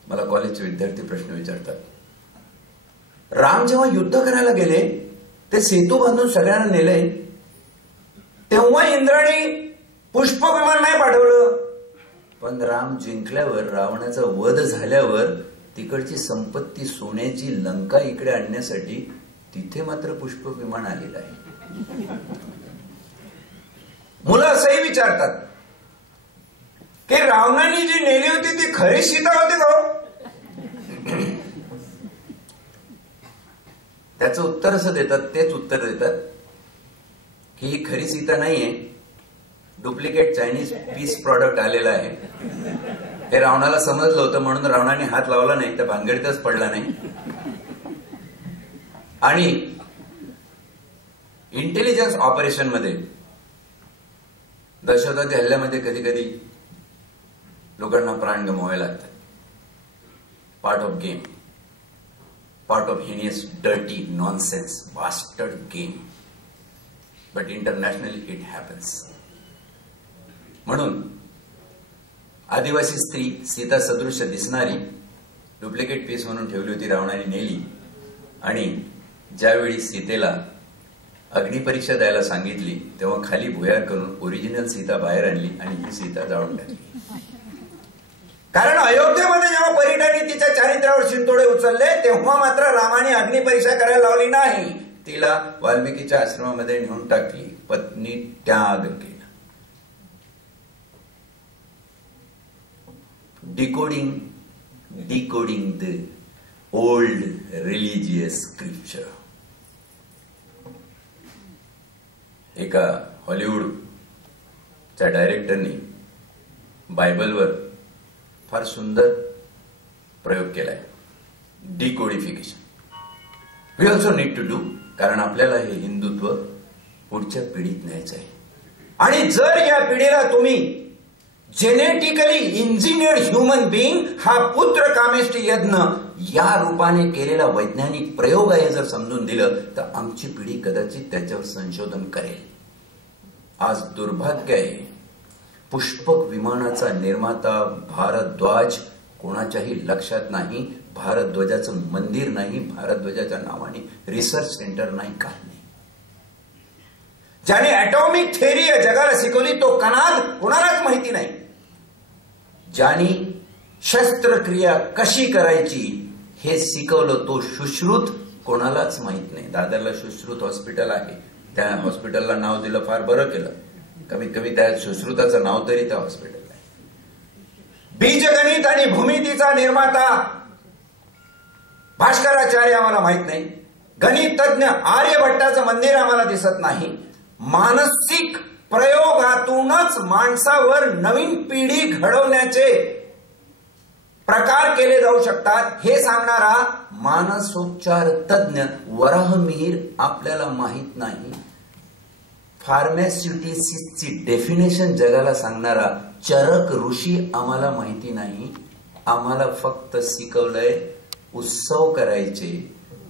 मला कॉलेजचे विद्यार्थी प्रश्न विचारतात, राम जेव्हा युद्ध करायला गेले ते सेतू बांधून सगळ्यांना नेले, तेव्हा इंद्राणी पुष्प विमान नाही पाठवलं. पण राम जिंकल्यावर, रावणाचा वध झाल्यावर तिकडची संपत्ती सोन्याची लंका इकडे आणण्यासाठी तिथे मात्र पुष्प विमान आलेलं आहे. मुलं असंही विचारतात की रावणाने जी नेली होती ती खरी सीता होती का? त्याचं उत्तर असं देतात, तेच उत्तर देतात की ही खरी सीता नाहीये, डुप्लिकेट चायनीज पीस प्रॉडक्ट आलेला आहे. हे रावणाला समजलं होतं म्हणून रावणाने हात लावला नाही, तर भानगडीतच पडला नाही. आणि इंटेलिजन्स ऑपरेशन मध्ये, दहशतवादी हल्ल्यामध्ये कधी कधी लोकांना प्राण गमवावे लागतात. Part of game, part of heinous dirty nonsense bastard game, but internationally it happens. म्हणून आदिवासी स्त्री सीता सदृश्य दिसणारी डुप्लिकेट पीस म्हणून ठेवली होती, रावणाने नेली. आणि ज्यावेळी सीतेला अग्निपरीक्षा द्यायला सांगितली तेव्हा खाली भुयार करून ओरिजिनल सीता बाहेर आणली आणि ही सीता जाळून टाकली. कारण अयोध्येमध्ये जेव्हा परिटाने तिच्या चारित्र्यावर शिंतोडे उचलले तेव्हा मात्र रामाने अग्निपरीक्षा करायला लावली नाही, तिला वाल्मिकीच्या आश्रमामध्ये नेऊन टाकली, पत्नी त्याग केला. Decoding the old religious scripture. एका हॉलिवूडच्या डायरेक्टरनी बायबलवर फार सुंदर प्रयोग केलाय, decodification. We also need to do, कारण आपल्याला हे हिंदुत्व पुढच्या पिढीत न्यायचं आहे. आणि जर या पिढीला तुम्ही जेनेटिकली इंजिनियर्ड ह्युमन बीइंग हा पुत्र कामेष्टी यज्ञ या रूपाने केलेला वैज्ञानिक प्रयोग आहे जर समजून दिलं तर आमची पिढी कदाचित त्याच्यावर संशोधन करेल. आज दुर्भाग्य आहे, पुष्पक विमानाचा निर्माता भारद्वाज कोणाच्याही लक्षात नाही, भारद्वाजाचं मंदिर नाही, भारद्वाजाच्या नावाने रिसर्च सेंटर नाही, काही नाही. ज्याने ऍटॉमिक थेअरी या जगाला शिकवली तो कणाद कोणालाच माहिती नाही. ज्याने शस्त्रक्रिया कशी करायची हे शिकवलं तो सुश्रुत कोणालाच माहित नाही. दादरला सुश्रुत हॉस्पिटल आहे, त्या हॉस्पिटलला नाव दिलं, फार बरं केलं. कमीत कमी त्या सुश्रुताचं नाव तरी त्या हॉस्पिटलला आहे. बीजगणित आणि भूमितीचा निर्माता भास्कराचार्य आम्हाला माहित नाही, गणित तज्ञ आर्यभट्टाचं मंदिर आम्हाला दिसत नाही. मानसिक प्रयोगातूनच माणसावर नवीन पिढी घडवण्याचे प्रकार केले जाऊ शकतात हे सांगणारा मानसोपचार तज्ञ वराहमिहीर आपल्याला माहित नाही. फार्मास्युटिसिसची डेफिनेशन जगाला सांगणारा चरक ऋषी आम्हाला माहिती नाही. आम्हाला फक्त शिकवलंय उत्सव करायचे,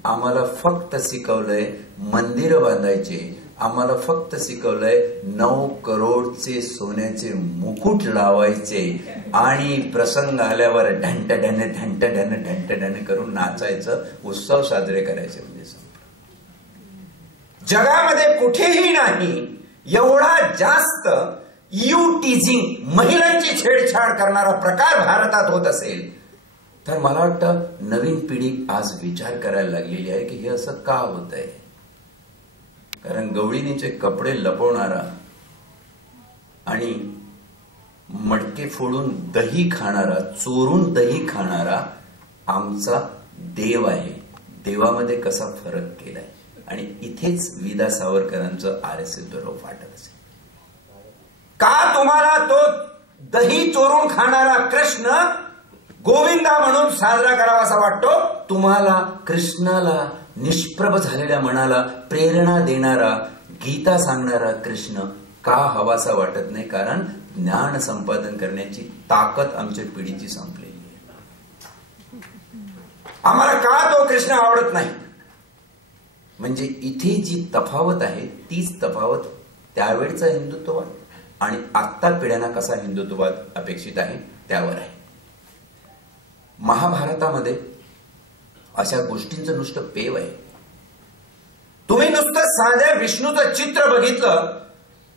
आम्हाला फक्त शिकवलंय मंदिर बांधायचे, आम्हाला फक्त शिकवलंय 9 करोडचे सोन्याचे मुकुट लावायचे आणि प्रसंग आल्यावर ढंटढन ढंटढन ढंटढन करून नाचायचं, उत्सव साजरे करायचे. म्हणजे जगामध्ये कुठेही नाही एवढा जास्त टीजिंग, महिलांची छेडछाड करणारा प्रकार भारतात होत असेल तर मला वाटतं नवीन पिढी आज विचार करायला लागलेली आहे की हे असं का होत आहे. कारण गवळीनीचे कपडे लपवणारा आणि मडके फोडून दही खाणारा, चोरून दही खाणारा आमचा देव आहे. देवामध्ये कसा फरक केलाय. आणि इथेच विदा सावरकरांचं RSS बरोबर वाटत असेल. का तुम्हाला तो दही चोरून खाणारा कृष्ण गोविंदा म्हणून साजरा करावासा वाटतो? तुम्हाला कृष्णाला, निष्प्रभ झालेल्या मनाला प्रेरणा देणारा, गीता सांगणारा कृष्ण का हवासा वाटत नाही? कारण ज्ञान संपादन करण्याची ताकद आमच्या पिढीची संपलेली आहे. आम्हाला का तो कृष्ण आवडत नाही? म्हणजे इथे जी तफावत आहे तीच तफावत त्यावेळचा हिंदुत्ववाद आणि आत्ता पिढ्यांना कसा हिंदुत्ववाद अपेक्षित आहे त्यावर आहे. महाभारतामध्ये अशा गोष्टींचं नुसतं पेव आहे. तुम्ही नुसतं साध्या विष्णूचं चित्र बघितलं,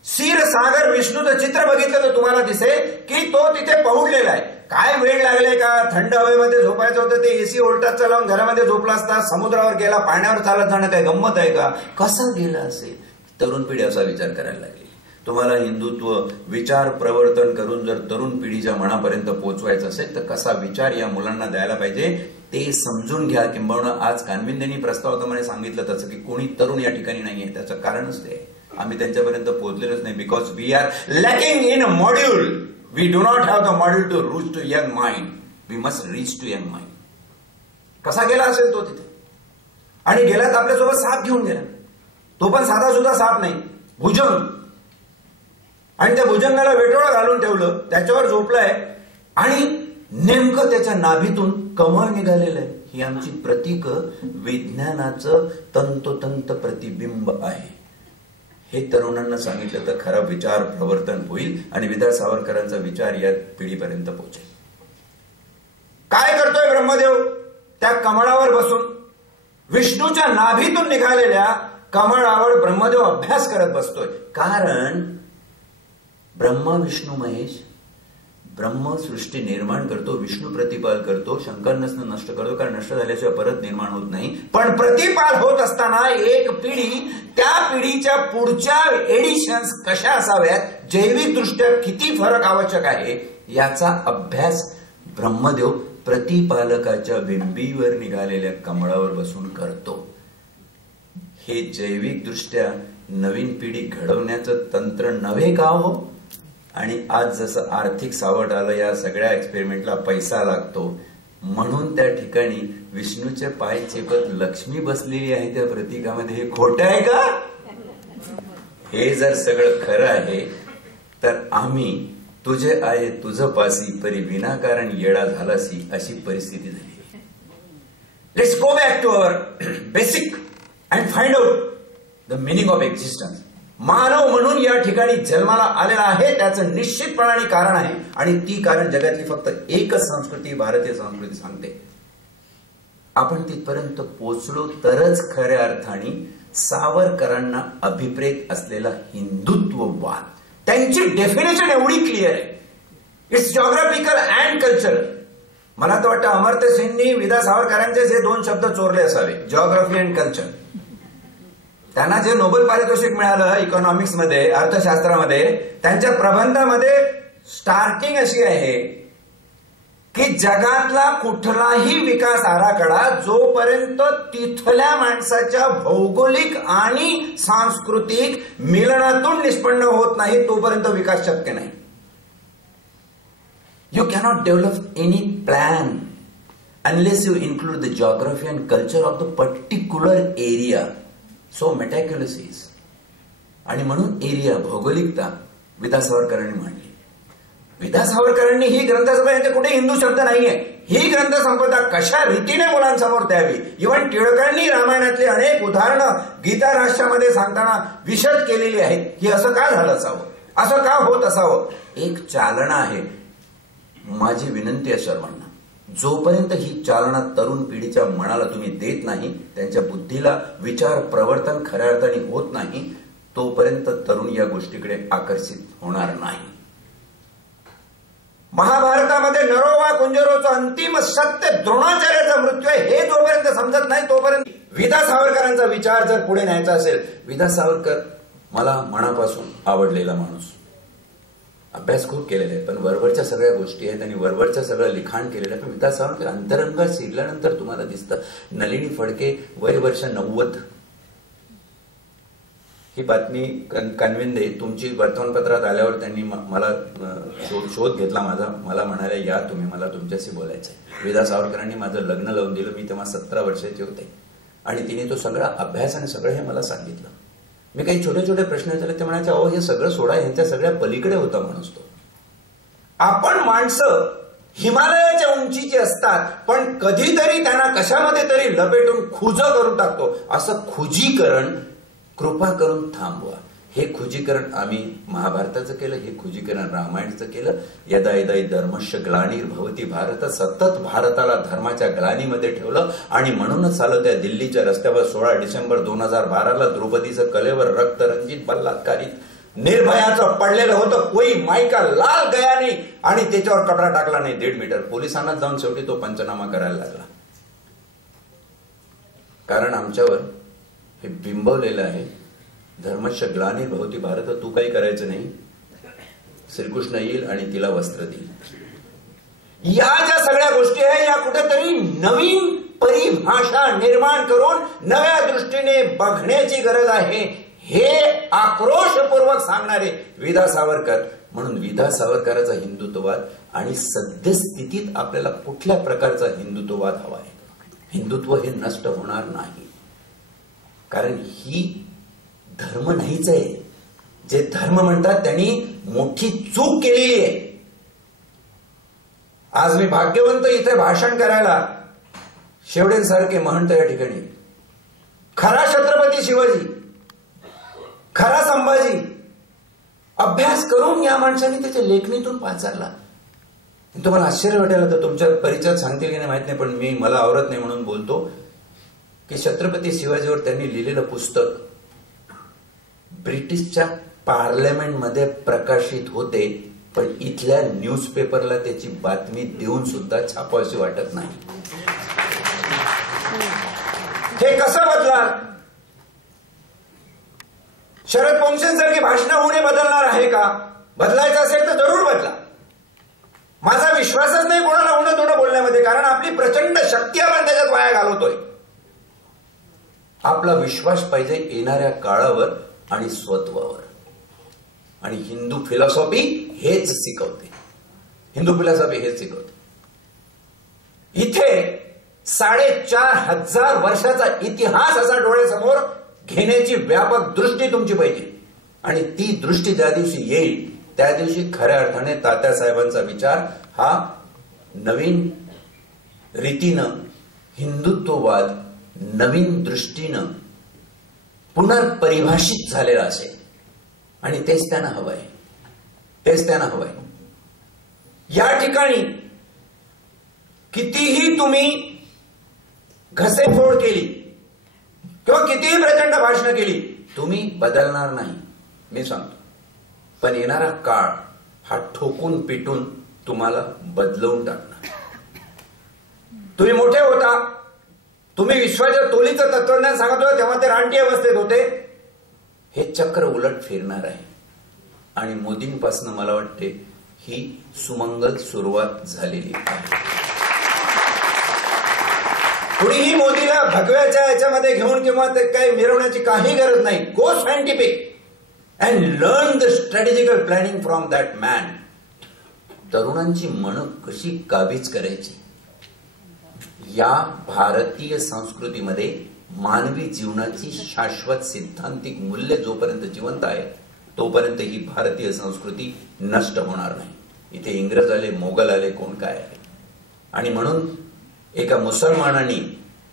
क्षीरसागर विष्णूचं चित्र बघितलं तर तुम्हाला दिसेल की तो तिथे पहुडलेला आहे. काय वेळ लागले का? थंड हवेमध्ये झोपायचं होतं ते एसी ओल्टात चालवून घरामध्ये झोपला असता. समुद्रावर गेला, पाण्यावर चालत जाणं काय गंमत आहे का? कसा गेला असेल? तरुण पिढी असा विचार करायला लागली. तुम्हाला हिंदुत्व विचार प्रवर्तन करून जर तरुण पिढीच्या मनापर्यंत पोहोचवायचं असेल तर कसा विचार या मुलांना द्यायला पाहिजे ते समजून घ्या. किंबहुना आज कानविंदेंनी प्रस्तावामध्ये सांगितलं तसं की कोणी तरुण या ठिकाणी नाहीये. त्याचं कारणच ते आम्ही त्यांच्यापर्यंत पोहोचलेलोच नाही. Because we are lacking in a module. We do not have the module to reach to young mind. We must reach to young mind. कसा गेला असेल तो तिथे? आणि गेला तर आपल्यासोबत साप घेऊन गेला. तो पण साधा सुद्धा साप नाही, भुजंग. आणि त्या भुजंगाला वेटोळं घालून ठेवलं, त्याच्यावर झोपलाय आणि नेमकं त्याच्या नाभीतून कमळ निघालेलं आहे. ही आमची प्रतीक विज्ञानाचं तंतोतंत प्रतिबिंब आहे. हे तरुणांना सांगितलं तर खरा विचार प्रवर्तन होईल आणि विदा सावरकरांचा विचार या पिढीपर्यंत पोहोचेल. काय करतोय ब्रह्मदेव? त्या कमळावर बसून विष्णूच्या नाभीतून निघालेल्या कमळावर ब्रह्मदेव अभ्यास करत बसतोय. कारण ब्रह्मा विष्णू महेश ब्रह्मसृष्टी निर्माण करतो, विष्णू प्रतिपाल करतो, शंकर नष्ट करतो, कारण नष्ट झाल्याशिवाय परत निर्माण होत नाही. पण प्रतिपाल होत असताना एक पिढी, त्या पिढीच्या पुढच्या एडिशन्स कशा असाव्यात, जैविकदृष्ट्या किती फरक आवश्यक आहे याचा अभ्यास ब्रह्मदेव प्रतिपालकाच्या बिंबीवर निघालेल्या कमळावर बसून करतो. हे जैविकदृष्ट्या नवीन पिढी घडवण्याचं तंत्र नव्हे का हो? आणि आज जसं आर्थिक सावट आलं, या सगळ्या एक्सपेरिमेंटला पैसा लागतो, म्हणून त्या ठिकाणी विष्णूचे पाय चेपत लक्ष्मी बसलेली आहे त्या प्रतीकामध्ये. हे खोटं आहे का? हे जर सगळं खरं आहे तर आम्ही तुझे आहे तुझं पासी परी विनाकारण येडा झालासी अशी परिस्थिती झाली. Let's go back to our basic and find out the meaning of existence. मानव म्हणून या ठिकाणी जन्माला आलेला आहे, त्याचं निश्चितपणाने कारण आहे. आणि ती कारण जगातली फक्त एकच संस्कृती, भारतीय संस्कृती सांगते. आपण तिथपर्यंत पोचलो तरच खऱ्या अर्थाने सावरकरांना अभिप्रेत असलेला हिंदुत्ववाद, त्यांची डेफिनेशन एवढी क्लिअर आहे. It's geographical and cultural. मला तर वाटतं अमर्त्य सेननी विदा सावरकरांचे जे दोन शब्द चोरले असावे, जॉग्राफी अँड कल्चर. त्यांना जे नोबेल पारितोषिक मिळालं इकॉनॉमिक्स मध्ये, अर्थशास्त्रामध्ये, त्यांच्या प्रबंधामध्ये स्टार्टिंग अशी आहे की जगातला कुठलाही विकास आराखडा जोपर्यंत तिथल्या माणसाच्या भौगोलिक आणि सांस्कृतिक मिलनातून निष्पन्न होत नाही तोपर्यंत विकास शक्य नाही. You cannot develop any plan unless you include the geography and culture of the particular area. So meticulous is. आणि म्हणून एरिया, भौगोलिकता विदा सावरकरांनी मांडली. विदा सावरकरांनी ही ग्रंथसंपदा, यांचे कुठे हिंदू शब्द नाहीये, ही ग्रंथसंपदा कशा रीतीने मुलांसमोर द्यावी. इव्हन टिळकांनी रामायणातली अनेक उदाहरणं गीता राष्ट्रामध्ये सांगताना विशद केलेली आहेत की असं का झालं असावं, असं का होत असावं. एक चालना आहे. माझी विनंती आहे सर्वांना, जोपर्यंत ही चालना तरुण पिढीच्या मनाला तुम्ही देत नाही, त्यांच्या बुद्धीला विचार प्रवर्तन खऱ्या अर्थाने होत नाही, तोपर्यंत तरुण या गोष्टीकडे आकर्षित होणार नाही. महाभारतामध्ये नरोवा कुंजरोचं अंतिम सत्य द्रोणाचार्याचा मृत्यू आहे हे जोपर्यंत समजत नाही तोपर्यंत विदा सावरकरांचा विचार जर पुढे न्यायचा असेल. विदा सावरकर मला मनापासून आवडलेला माणूस, अभ्यास खूप केलेला आहे, पण वरवरच्या सगळ्या गोष्टी आहेत आणि वरवरच्या सगळं लिखाण केलेलं आहे. पण विदा सावरकर अंतरंगात शिरल्यानंतर तुम्हाला दिसतं. नलिनी फडके वय वर्ष 90. ही बातमी कानविंदे तुमची वर्तमानपत्रात आल्यावर त्यांनी मला शोध घेतला माझा. मला म्हणाले या तुम्ही, मला तुमच्याशी बोलायचं आहे. विदा सावरकरांनी माझं लग्न लावून दिलं. मी तेव्हा 17 वर्षाचे होते आणि तिने तो सगळा अभ्यास आणि सगळं हे मला सांगितलं. मी काही छोटे छोटे प्रश्न विचारले, ते म्हणायचे अहो हे सगळं सोडा, ह्यांच्या सगळ्या पलीकडे होता माणूस तो. आपण माणसं हिमालयाच्या उंचीची असतात, पण कधीतरी त्यांना कशामध्ये तरी लपेटून खुजं करून टाकतो. असं खुजीकरण कृपा करून थांबवा. हे खुजीकरण आम्ही महाभारताचं केलं, हे खुजीकरण रामायणाचं केलं. यदा यदा धर्मस्य ग्लानिर्भवति भारत, सतत भारताला धर्माच्या ग्लानीमध्ये ठेवलं. आणि म्हणूनच आलं त्या दिल्लीच्या रस्त्यावर 16 डिसेंबर 2012ला द्रौपदीचं कलेवर रक्तरंजित बलात्कारित निर्भयाचं पडलेलं होतं, कोई माई का लाल गया नाही आणि त्याच्यावर कपडा टाकला नाही 1.5 मीटर. पोलिसांना जाऊन शेवटी तो पंचनामा करायला लागला. कारण आमच्यावर हे बिंबवलेलं आहे, धर्मस्य ग्लानिर्भवति भारत, तू काही करायचं नाही, श्रीकृष्ण येईल आणि तिला वस्त्र देईल. या ज्या सगळ्या गोष्टी आहे या कुठेतरी नवीन परिभाषा निर्माण करून नव्या दृष्टीने बघण्याची गरज आहे, हे आक्रोशपूर्वक सांगणारे विदा सावरकर. म्हणून विदा सावरकरांचा हिंदुत्ववाद आणि सद्यस्थितीत आपल्याला कुठल्या प्रकारचा हिंदुत्ववाद हवा आहे. हिंदुत्व हे नष्ट होणार नाही, कारण ही धर्म नाहीच आहे. जे धर्म म्हणतात त्यांनी मोठी चूक केलेली आहे. आज मी भाग्यवंत इथे भाषण करायला शेवडेंसारखे महंत या ठिकाणी, खरा छत्रपती शिवाजी, खरा संभाजी अभ्यास करून या माणसाने त्याच्या लेखणीतून पाचारला. तुम्हाला आश्चर्य वाटेल तर तुमच्या परिचयात सांगतील की नाही माहित नाही, पण मी मला आवडत नाही म्हणून बोलतो की छत्रपती शिवाजीवर त्यांनी लिहिलेलं पुस्तक ब्रिटिशच्या पार्लमेंटमध्ये प्रकाशित होते, पण इथल्या न्यूजपेपरला त्याची बातमी देऊन सुद्धा छापावीशी वाटत नाही. हे कसं बदलाल? शरद पोंक्षेंसारखी भाषणं होणे बदलणार आहे का? बदलायचं असेल तर जरूर बदला. माझा विश्वासच नाही कोणाला उणं थोडं बोलण्यामध्ये, कारण आपली प्रचंड शक्ती आपण त्याच्यात वाया घालवतोय. आपला विश्वास पाहिजे येणाऱ्या काळावर आणि स्वत्वावर. आणि हिंदू फिलॉसॉफी हेच शिकवते. हिंदू फिलॉसॉफी हेच शिकवते. इथे 4,500 वर्षाचा इतिहास असा डोळ्यासमोर घेण्याची व्यापक दृष्टी तुमची पाहिजे. आणि ती दृष्टी ज्या दिवशी येईल त्या दिवशी खऱ्या अर्थाने तात्यासाहेबांचा विचार हा नवीन रीतीनं हिंदुत्ववाद नवीन दृष्टीनं पुनर्परिभाषित झालेला असेल. आणि तेच त्यांना हवंय, तेच त्यांना हवंय. या ठिकाणी कितीही तुम्ही घसेफोड केली किंवा कितीही प्रचंड भाषणं केली, तुम्ही बदलणार नाही, मी सांगतो. पण येणारा काळ हा ठोकून पिटून तुम्हाला बदलवून टाकणार. तुम्ही मोठे होता, तुम्ही विश्वाच्या तोलीचं तत्वज्ञान सांगत होते तेव्हा ते रानटी अवस्थेत होते. हे चक्र उलट फिरणार आहे आणि मोदींपासून मला वाटते ही सुमंगल सुरुवात झालेली आहे. कुणीही मोदीला भगव्याच्या याच्यामध्ये घेऊन किंवा ते काही मिरवण्याची काही गरज नाही. Go scientific and learn the strategical planning from that man. तरुणांची मनं कशी काबीज करायची, या भारतीय संस्कृतीमध्ये मानवी जीवनाची शाश्वत सिद्धांतिक मूल्य जोपर्यंत जिवंत आहे तोपर्यंत ही भारतीय संस्कृती नष्ट होणार नाही. इथे इंग्रज आले, मोगल आले, कोण काय आहे. आणि म्हणून एका मुसलमानांनी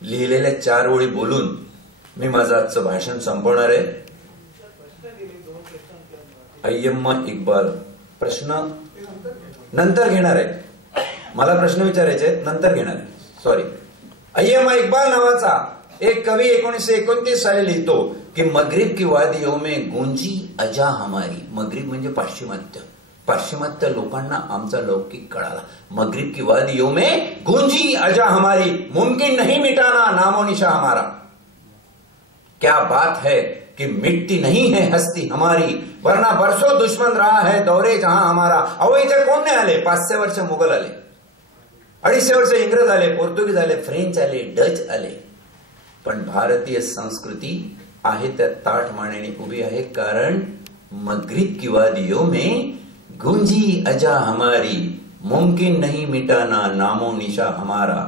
लिहिलेल्या 4 ओळी बोलून मी माझं आजचं भाषण संपवणार आहे. अय्यम्मा इक्बाल, प्रश्न नंतर घेणार आहे, मला प्रश्न विचारायचे आहेत, नंतर घेणार आहे, सॉरी. अय्यम्मा इक्बाल नावाचा एक कवी 1929 साली लिहितो की मगरिब की वादियों में गूंजी अजा हमारी. मगरिब म्हणजे पाश्चिमात्य. पाश्चिमात्य लोकांना आमचा लौकिक कळाला. मगरिब की वादियों में गूंजी अजा हमारी, मुमकिन नहीं मिटाना नामो निशा हमारा. क्या बात है कि मिटती नहीं है हस्ती हमारी, वरना बरसों दुश्मन रहा है दौरे जहां हमारा. अहो इथे कोण नाही आले? 500 वर्ष मुघल आले, 250 वर्ष इंग्रज आले, पोर्तुगीज आले, फ्रेंच आले, डच आले. पण भारतीय संस्कृती आहे त्या ताठ मानेने उभी आहे. कारण मगरिब की वादियों में गूंजी अजा हमारी, मुमकिन नहीं मिटाना नामो निशा हमारा.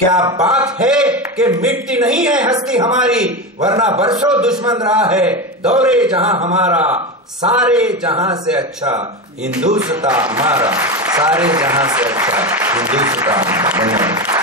क्या बात है कि मिटती नहीं है हस्ती हमारी, वरना बरसों दुश्मन रहा है दौरे जहां हमारा. सारे जहां से अच्छा हिंदुस्तान हमारा, सारे जहां से अच्छा हिंदुस्तान. धन्यवाद.